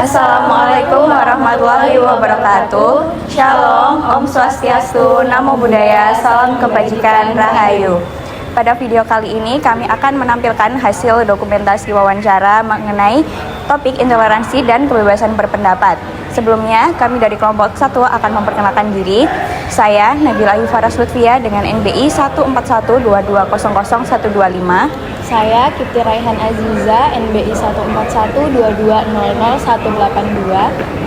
Assalamualaikum warahmatullahi wabarakatuh. Shalom, Om Swastiastu, Namo Buddhaya, Salam Kebajikan, Rahayu. Pada video kali ini kami akan menampilkan hasil dokumentasi wawancara mengenai topik intoleransi dan kebebasan berpendapat. Sebelumnya, kami dari kelompok 1 akan memperkenalkan diri. Saya Nabila Yufaras Lutfia dengan NBI 14122000125. Saya Kipti Raihan Aziza, NBI 14122000182.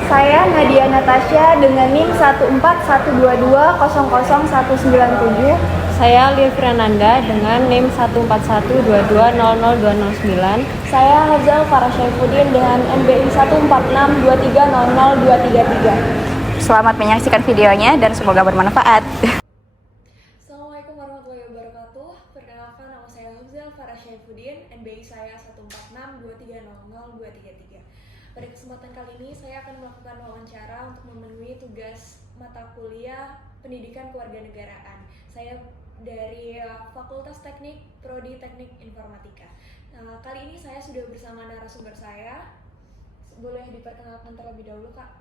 Saya Nadia Natasha dengan NIM 14122000197. Saya Livrananda dengan NIM 14122000209. Saya Hazal Farashaifuddin dengan NBI 14623000233. Selamat menyaksikan videonya dan semoga bermanfaat. Assalamualaikum warahmatullahi wabarakatuh. Perkenalkan, nama saya Hazal Farashaifuddin, NBI saya 14623000233. Pada kesempatan kali ini saya akan melakukan wawancara untuk memenuhi tugas mata kuliah Pendidikan Kewarganegaraan. Saya dari Fakultas Teknik Prodi Teknik Informatika. Kali ini saya sudah bersama narasumber saya. Boleh diperkenalkan terlebih dahulu, Kak?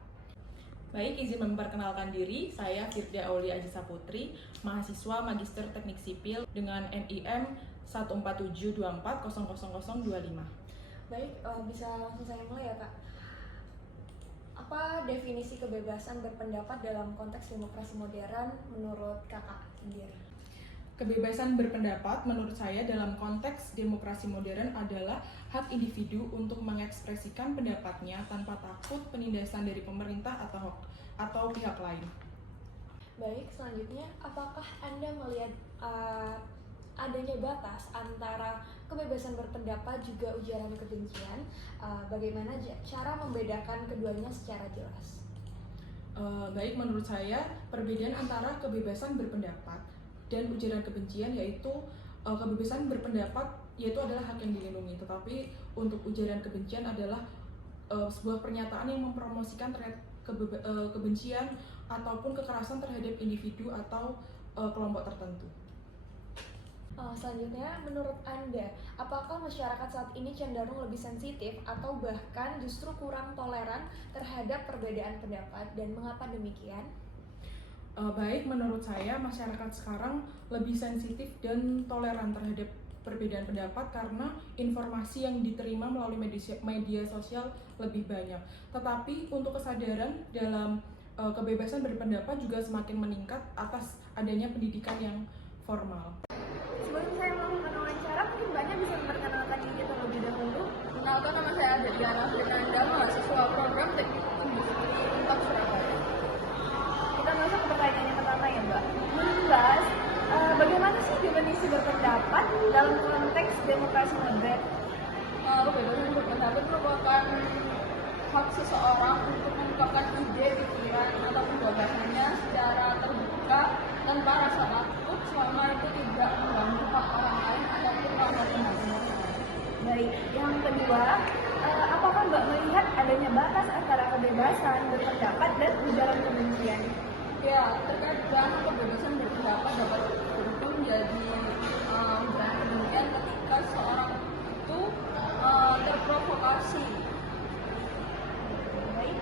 Baik, izin memperkenalkan diri. Saya Firda Aulia Ajisa Putri, mahasiswa Magister Teknik Sipil dengan NIM 14724000025. Baik, bisa langsung saya mulai ya, Kak. Apa definisi kebebasan berpendapat dalam konteks demokrasi modern menurut Kakak sendiri? Kebebasan berpendapat menurut saya dalam konteks demokrasi modern adalah hak individu untuk mengekspresikan pendapatnya tanpa takut penindasan dari pemerintah atau pihak lain. Baik, selanjutnya apakah Anda melihat adanya batas antara kebebasan berpendapat juga ujaran kebencian? Bagaimana cara membedakan keduanya secara jelas? Baik, menurut saya perbedaan antara kebebasan berpendapat dan ujaran kebencian yaitu kebebasan berpendapat yaitu adalah hak yang dilindungi, tetapi untuk ujaran kebencian adalah sebuah pernyataan yang mempromosikan kebencian ataupun kekerasan terhadap individu atau kelompok tertentu. Selanjutnya, menurut Anda, apakah masyarakat saat ini cenderung lebih sensitif atau bahkan justru kurang toleran terhadap perbedaan pendapat, dan mengapa demikian? Baik, menurut saya masyarakat sekarang lebih sensitif dan toleran terhadap perbedaan pendapat karena informasi yang diterima melalui media sosial lebih banyak. Tetapi untuk kesadaran dalam kebebasan berpendapat juga semakin meningkat atas adanya pendidikan yang formal. Sebelum saya melakukan wawancara, mungkin banyak bisa memperkenalkan diri terlebih dahulu. Kenalkan, nama saya Adriana Fernanda, mahasiswa program Teknik Industri 4 Surabaya. Kita masuk ke pertanyaan yang pertama ya, Mbak. Menurut Mbak, bagaimana sih definisi berpendapat dalam konteks demokrasi modern? Kebebasan berpendapat merupakan hak seseorang untuk mengungkapkan ide, pikiran, ataupun gagasannya secara terbuka tanpa rasa takut selama itu tidak mengganggu hak orang lain ataupun kehormatan. Baik, yang kedua, apakah Mbak melihat adanya batas antara kebebasan berpendapat dan ujaran kebencian? Ya, terkait dengan kebebasan berpendapat dapat berujung menjadi ujaran kebencian ketika seorang itu terprovokasi. Baik,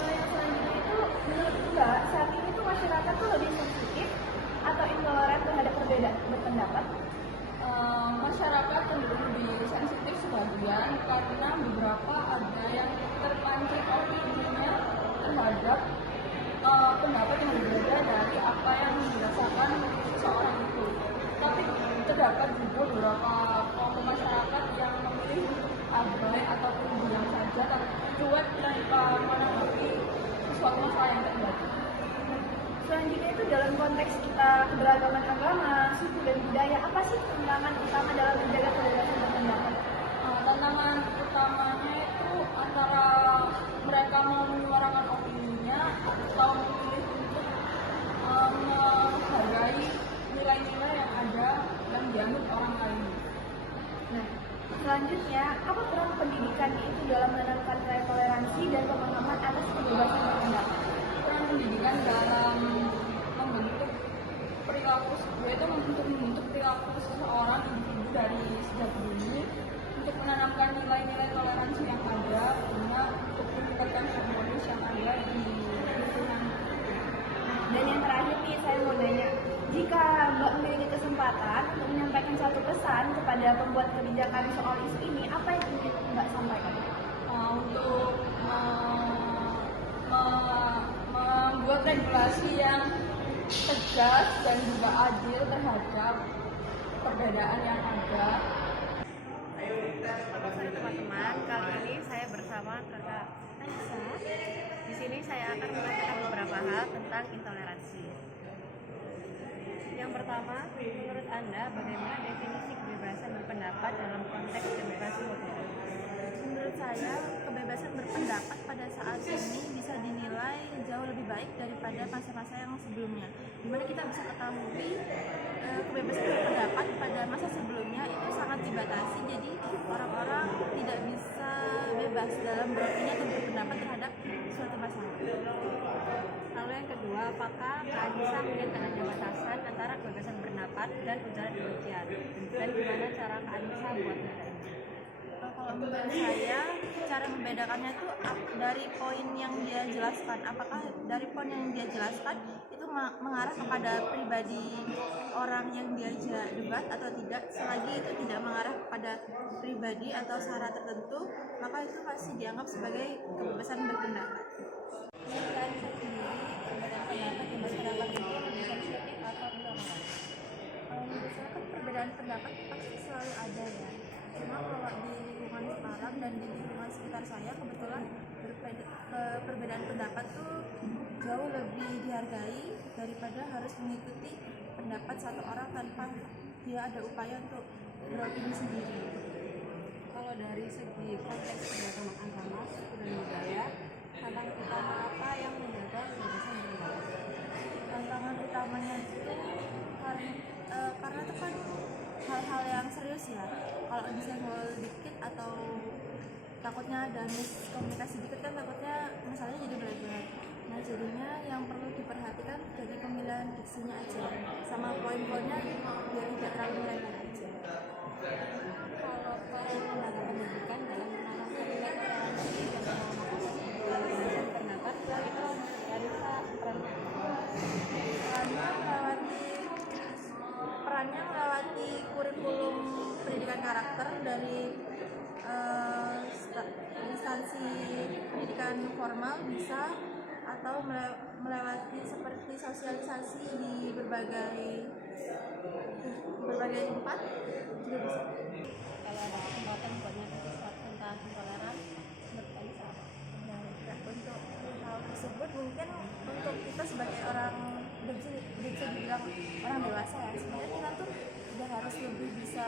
yang selanjutnya itu menurut Mbak, saat ini tuh masyarakat tuh lebih sensitif atau intoleran terhadap perbedaan berpendapat? Masyarakat cenderung lebih sensitif sebagian karena beberapa ada yang terpancing opininya terhadap pendapat yang berbeda dari apa yang dirasakan seseorang itu. Tapi terdapat juga beberapa kelompok masyarakat yang memilih abai ataupun diam saja atau cuek tanpa menanggapi sesuatu masalah yang terjadi. Selanjutnya itu dalam konteks kita keberagaman agama, suku dan budaya, apa sih tantangan utama dalam menjaga kebebasan berpendapat? Tantangan utamanya itu antara mereka mau menyuarakan opininya atau memilih untuk menghargai nilai-nilai yang ada dan dianut orang lain. Nah, selanjutnya, apa peran pendidikan itu dalam menanamkan nilai toleransi dan pemahaman atas kebebasan berpendapat? Peran pendidikan dalam membentuk perilaku, yaitu untuk membentuk perilaku seseorang individu dari sejak dini untuk menanamkan nilai-nilai toleransi yang ada, sehingga untuk meningkatkan kepada pembuat kebijakan soal isu ini, apa yang ingin Mbak sampaikan? Untuk membuat regulasi yang tegas dan juga adil terhadap perbedaan yang ada. Teman-teman, kali ini saya bersama kakak Anissa. Di sini saya akan menyampaikan beberapa hal tentang intoleransi. Yang pertama, menurut Anda bagaimana definisi kebebasan berpendapat dalam konteks demokrasi modern? Menurut saya, kebebasan berpendapat pada saat ini bisa dinilai jauh lebih baik daripada masa-masa yang sebelumnya. Dimana kita bisa ketahui kebebasan berpendapat pada masa sebelumnya itu sangat dibatasi, jadi orang-orang tidak bisa bebas dalam beropini atau berpendapat terhadap suatu masalah. Lalu yang kedua, apakah Kak Anissa melihat adanya batasan antara kebebasan berpendapat dan ujaran kebencian? Dan gimana cara Kak Anissa membuatnya? Kalau menurut saya, cara membedakannya tuh dari poin yang dia jelaskan. Apakah dari poin yang dia jelaskan itu mengarah kepada pribadi orang yang diajak debat atau tidak? Selagi itu tidak mengarah kepada pribadi atau syarat tertentu, maka itu masih dianggap sebagai kebebasan berpendapat. Menurut Anissa sendiri, perbedaan pendapat di masyarakat itu lebih sensitif atau intoleran? Menurut saya kan perbedaan pendapat pasti selalu ada ya. Cuma kalau di lingkungan sekarang dan di lingkungan sekitar saya kebetulan perbedaan pendapat tuh jauh lebih dihargai daripada harus mengikuti pendapat satu orang tanpa dia ada upaya untuk beropini sendiri. Kalau dari segi konteks keberagaman agama, suku dan budaya, tantangan utama apa yang menjaga kebebasan berpendapat? Tantangan utamanya itu karena itu kan hal-hal yang serius ya. Kalau disenggol dikit atau takutnya ada miskomunikasi dikit kan takutnya masalahnya jadi berat-berat. Nah jadinya yang perlu diperhatikan dari pemilihan diksinya aja, sama poin-poinnya biar tidak terlalu melebar aja. Kalau peran lembaga pendidikan dalam menanamkan nilai toleransi dan mengamalkan kebebasan pendapat, itu Anissa Perannya melewati kurikulum pendidikan karakter dari instansi pendidikan formal bisa, atau melewati seperti sosialisasi di berbagai tempat juga bisa. kalau ada kesempatan buat nyata sesuatu tentang intoleran, menurut Anissa apa? Untuk hal tersebut mungkin untuk kita sebagai orang bisa dibilang orang dewasa ya, sebenarnya kita tuh udah harus lebih bisa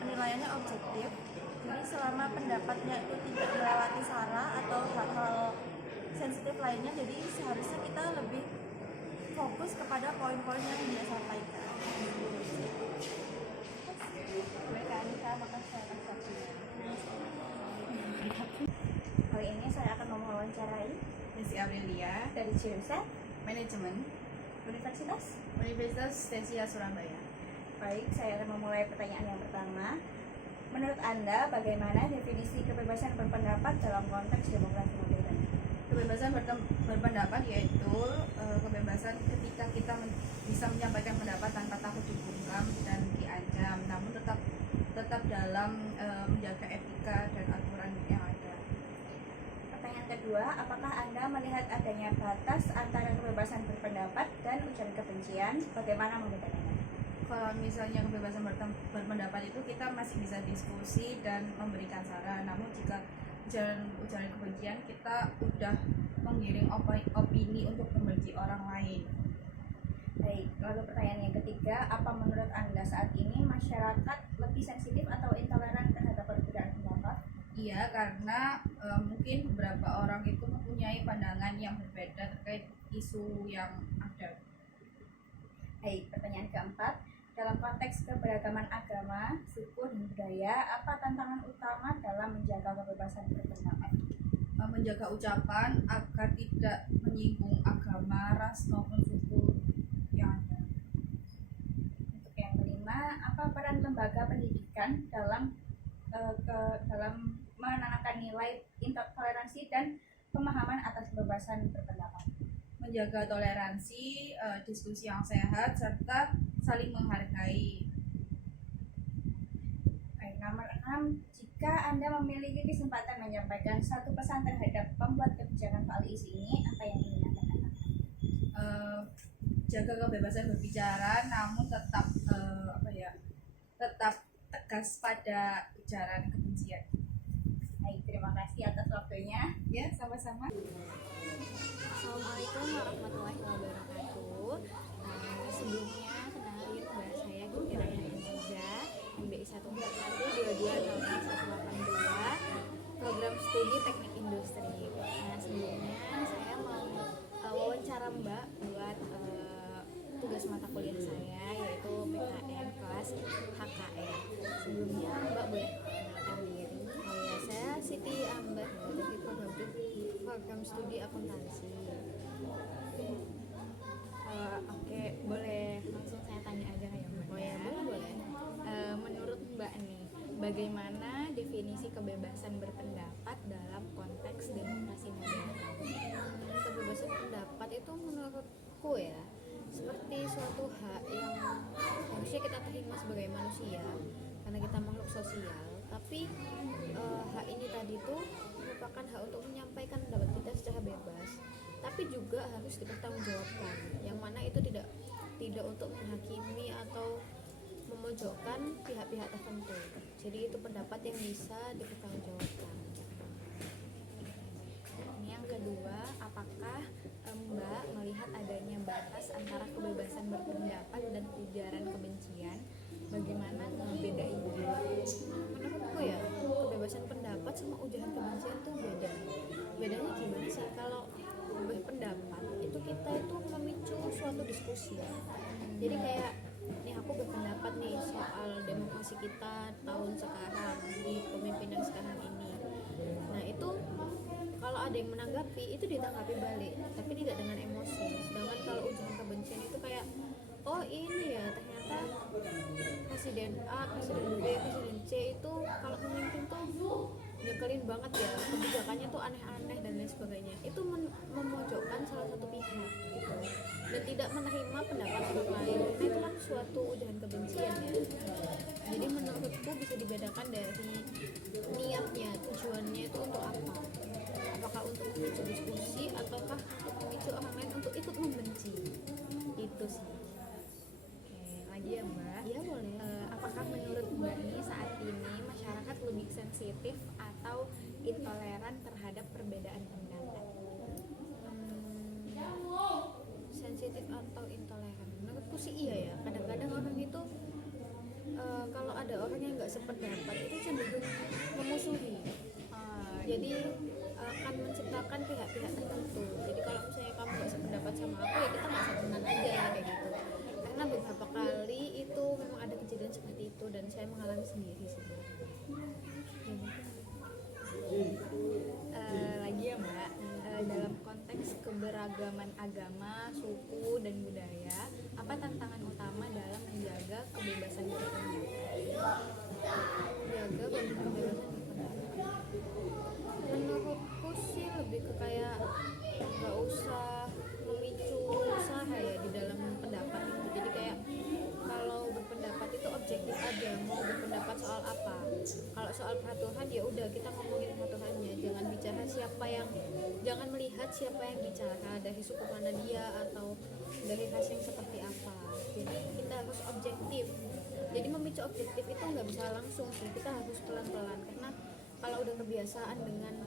penilaiannya objektif. Jadi selama pendapatnya itu tidak melewati sara atau hal-hal sensitif lainnya, jadi seharusnya kita lebih fokus kepada poin-poin yang dia sampaikan. Baik Kak Anissa, makasih atas waktunya. Kali ini saya akan mewawancarai Desi Amelia, dari jurusan Manajemen, Universitas Stesia Surabaya. Baik, saya akan memulai pertanyaan yang pertama. Menurut Anda, bagaimana definisi kebebasan berpendapat dalam konteks demokrasi modern? Kebebasan berpendapat yaitu kebebasan ketika kita bisa menyampaikan pendapat tanpa takut dibungkam dan diancam, namun tetap dalam menjaga etika dan aturan yang ada. Pertanyaan kedua, apakah Anda melihat adanya batas antara kebebasan berpendapat dan ujaran kebencian? Bagaimana membedakannya? Kalau misalnya kebebasan berpendapat itu kita masih bisa diskusi dan memberikan saran, namun jika ujaran kebencian kita udah menggiring opini untuk membenci orang lain. Baik, lalu pertanyaan yang ketiga, apa menurut Anda saat ini masyarakat lebih sensitif atau intoleran terhadap perbedaan pendapat? Iya, karena mungkin beberapa orang itu mempunyai pandangan yang berbeda terkait isu yang ada. Baik, pertanyaan keempat, dalam konteks keberagaman agama, suku, dan budaya, apa tantangan utama dalam menjaga kebebasan berpendapat? Menjaga ucapan agar tidak menyinggung agama, ras maupun suku yang ada. Untuk yang kelima, apa peran lembaga pendidikan dalam menanamkan nilai toleransi dan pemahaman atas kebebasan berpendapat? Menjaga toleransi, diskusi yang sehat, serta saling menghargai. Jika Anda memiliki kesempatan menyampaikan satu pesan terhadap pembuat kebijakan VALIS ini, apa yang ingin Anda katakan? Jaga kebebasan berbicara, namun tetap tetap tegas pada ujaran kebencian. Baik, terima kasih atas waktunya. Ya, sama-sama. Assalamualaikum warahmatullahi wabarakatuh. Sebelumnya kenalin bahwa saya Giti Rayhan Aziza, MBI 141220182, program studi teknik industri. Sebelumnya saya mau wawancara Mbak buat tugas mata kuliah saya, yaitu PKN kelas HKN. Sebelumnya Mbak boleh mengenalkan diri. Saya Siti Ambar dari program studi akuntansi. Oke, boleh langsung saya tanya aja ya Mbak? Oh ya, boleh. Menurut Mbak nih, bagaimana definisi kebebasan berpendapat dalam konteks demokrasi modern? Kebebasan pendapat itu menurutku ya seperti suatu hak yang harusnya kita terima sebagai manusia karena kita makhluk sosial, tapi hak ini tadi tuh merupakan hak untuk menyampaikan pendapat kita secara bebas, tapi juga harus dipertanggungjawabkan, yang mana itu tidak untuk menghakimi atau memojokkan pihak-pihak tertentu. Jadi itu pendapat yang bisa dipertanggungjawabkan. Ini yang kedua, apakah Mbak melihat adanya batas antara kebebasan berpendapat dan ujaran kebencian? Bagaimana ngebedainnya? Menurutku ya, kebebasan pendapat sama ujaran kebencian tuh beda. Bedanya gimana sih? Kalau berpendapat itu kita itu memicu suatu diskusi. Jadi kayak nih aku berpendapat nih soal demokrasi kita tahun sekarang di pemimpinan sekarang ini. Nah itu kalau ada yang menanggapi itu ditanggapi balik, tapi tidak dengan emosi. Sedangkan kalau ujaran kebencian itu kayak oh ini ya ternyata presiden A, presiden B, presiden C itu kalau memimpin tuh nyekelin banget ya, kebijakannya tuh aneh-aneh dan lain sebagainya. Itu memojokkan salah satu pihak gitu, dan tidak menerima pendapat orang lain. Nah itu kan suatu ujaran kebencian ya. Jadi menurutku bisa dibedakan dari niatnya, tujuannya itu untuk apa. Apakah untuk memicu diskusi ataukah untuk memicu orang lain untuk ikut membenci. Itu sih. Lagi ya Mbak? Iya boleh. Apakah menurut Mbak ini saat ini masyarakat lebih sensitif atau intoleran terhadap perbedaan pendapat? Sensitif atau intoleran? Menurutku sih iya ya. Kadang-kadang orang itu kalau ada orang yang nggak sependapat itu cenderung memusuhi. Jadi akan menciptakan pihak-pihak tertentu. Jadi kalau misalnya kamu nggak sependapat sama aku ya kita nggak temenan aja kayak gitu. Karena beberapa kali itu memang ada kejadian seperti itu dan saya mengalami sendiri sih. Lagi ya Mbak, dalam konteks keberagaman agama, suku, dan budaya, apa tantangan utama dalam menjaga kebebasan berpendapat? Jaga kebebasan berpendapat. Menurutku sih lebih ke kayak nggak usah memicu usaha ya di dalam pendapat itu. Jadi kayak kalau berpendapat itu objektif aja, mau berpendapat soal apa. Kalau soal peraturan ya udah kita ngomongin peraturannya, jangan melihat siapa yang bicara, dari suku mana dia atau dari ras yang seperti apa. Jadi kita harus objektif. Jadi memicu objektif itu nggak bisa langsung sih, kita harus pelan-pelan karena kalau udah kebiasaan dengan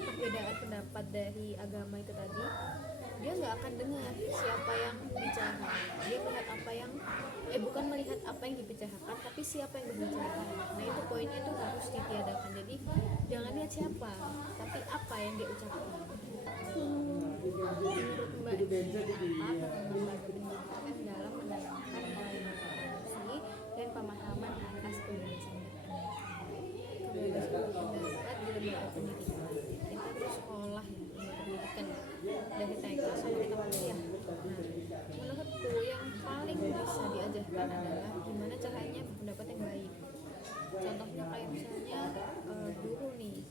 perbedaan pendapat dari agama itu tadi, dia nggak akan dengar siapa yang bicara. Dia melihat apa yang bukan melihat apa yang dibicarakan, tapi siapa yang berbicara. Nah itu poinnya tuh harus ditiadakan. Jadi jangan lihat siapa, tapi apa yang dia ucapkan. Menurut Mbak, apa perkembangan pendidikan dalam menanamkan toleransi dan pemahaman atas kebebasan Pendapat di lembaga pendidikan kita tuh sekolah ya, lembaga pendidikan dari TK sampai kita kuliah. Nah, menurutku yang paling bisa diajarkan adalah gimana caranya berpendapat yang baik. Contohnya kayak misalnya guru nih,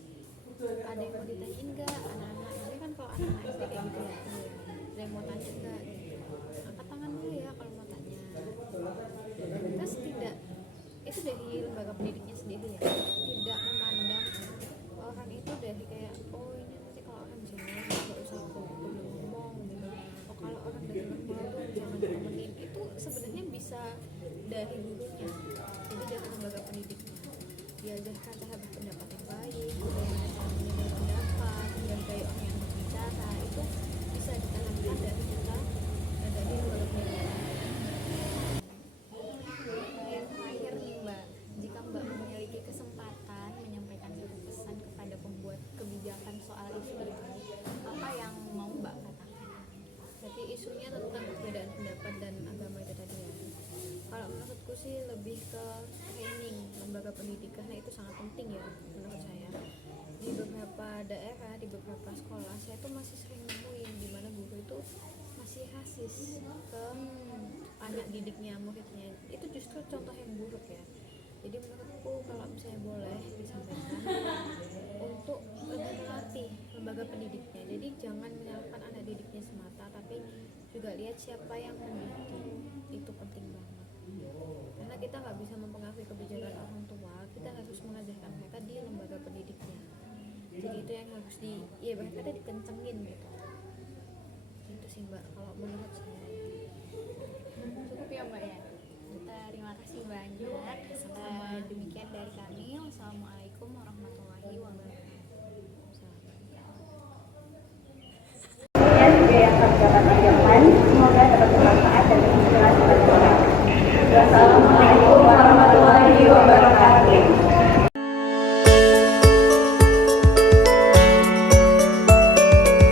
ada yang mau ditanyain nggak anak-anak? Ini kan kalau anak-anak SD kayak gitu ya, ada yang mau tanya nggak? Angkat tangan dulu ya kalau mau tanya. Terus tidak, itu dari lembaga pendidiknya sendiri ya. dari gurunya. Jadi dari lembaga pendidiknya diajarkan cara berpendapat yang baik, bagaimana cara menyampaikan pendapat, dan kayak orang yang berbicara itu bisa ditanamkan dari kita dari lembaga pendidikan. Yang terakhir nih Mbak, jika Mbak memiliki kesempatan menyampaikan satu pesan kepada pembuat kebijakan soal isu ini, apa yang mau Mbak katakan? Jadi isunya tentang perbedaan pendapat dan agama itu tadi ya. Kalau menurutku sih lebih ke training lembaga pendidikan, itu sangat penting ya menurut saya. Di beberapa daerah, di beberapa sekolah, saya tuh masih sering nemuin di mana guru itu masih rasis ke anak didiknya, muridnya. Itu justru contoh yang buruk ya. Jadi menurutku kalau misalnya boleh disampaikan untuk lebih melatih lembaga pendidiknya. Jadi jangan menyalahkan anak didiknya semata, tapi juga lihat siapa yang mendidik. Itu penting banget. Karena kita nggak bisa mempengaruhi kebijakan orang tua, kita harus mengajarkan mereka di lembaga pendidiknya. Jadi itu yang harus bahkan dikencengin gitu. Itu sih Mbak kalau menurut saya. Cukup ya Mbak ya. Terima kasih banyak. Demikian dari kami. Wassalamualaikum warahmatullahi wabarakatuh. Sekian juga yang kami dapat ajarkan. Semoga dapat bermanfaat dan menginspirasi bagi kita. Wassalamualaikum